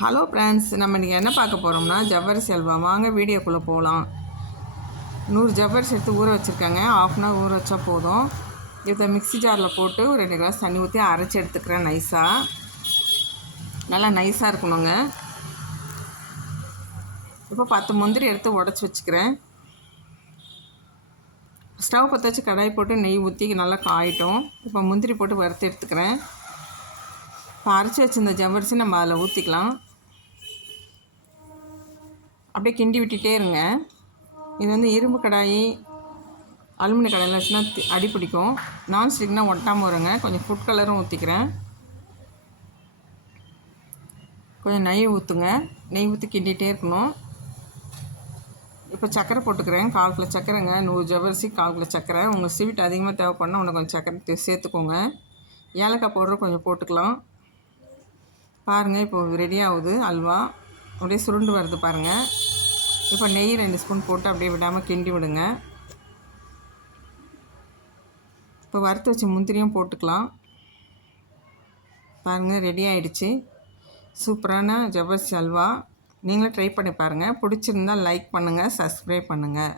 Hello friends நம்ம இன்றைக்கி என்ன பார்க்க போகிறோம்னா ஜவ்வரிசி அல்வா. வாங்க வீடியோக்குள்ளே போகலாம் நூறு ஜவ்வரிசி எடுத்து ஊற வச்சுருக்காங்க. ஆஃப் அன் ஹவர் ஊற வச்சா போதும். இதை மிக்ஸி ஜாரில் போட்டு ஒரு ரெண்டு கிளாஸ் தண்ணி ஊற்றி அரைச்சி எடுத்துக்கிறேன் நைஸாக நல்லா நைஸாக இருக்கணுங்க. இப்போ பத்து முந்திரி எடுத்து உடச்சி வச்சுக்கிறேன். ஸ்டவ் பற்ற வச்சு கடாய் போட்டு நெய் ஊற்றி நல்லா காயிட்டோம். இப்போ முந்திரி போட்டு வறுத்து எடுத்துக்கிறேன். இப்போ அரைச்சி வச்சிருந்த ஜவ்வரிசி நம்ம அதில் ஊற்றிக்கலாம் அப்படியே கிண்டி விட்டுட்டே இருங்க. இது வந்து இரும்பு கடாயி அலுமினிய கடாயில் வச்சுன்னா அடி பிடிக்கும். நான்ஸ்டிக்னா ஒட்டாமல் வருங்க கொஞ்சம் ஃபுட் கலரும் ஊற்றிக்கிறேன் கொஞ்சம் நெய் ஊற்றுங்க நெய் ஊற்றி கிண்டிகிட்டே இருக்கணும். இப்போ சக்கரை போட்டுக்கிறேன். கால் கிலோ சக்கரைங்க. நூறு ஜவரிசி கால் கிலோ சக்கரை. உங்கள் ஸ்வீட் அதிகமாக தேவைப்படணும் உனக்கு கொஞ்சம் சக்கரை சேர்த்துக்கோங்க. ஏலக்காய் பவுடர் கொஞ்சம் போட்டுக்கலாம். பாருங்கள் இப்போ ரெடி ஆகுது அல்வா. அப்படியே சுருண்டு வருது பாருங்கள் இப்போ நெய் ரெண்டு ஸ்பூன் போட்டு அப்படியே விடாமல் கிண்டி விடுங்க. இப்போ வறுத்து வச்ச முந்திரியும் போட்டுக்கலாம். பாருங்கள் ரெடி ஆகிடுச்சு சூப்பரான ஜவ்வரிசி அல்வா. நீங்களும் ட்ரை பண்ணி பாருங்கள் பிடிச்சிருந்தால் லைக் பண்ணுங்கள் சப்ஸ்கிரைப் பண்ணுங்கள்